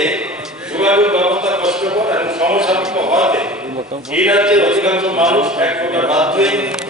মধ্যে যোগাযোগ ব্যবস্থা কষ্টকর এবং সমস্যাত্মক হওয়াতে এই রাজ্যের অধিকাংশ মানুষ এক প্রকার বাধ্য হয়ে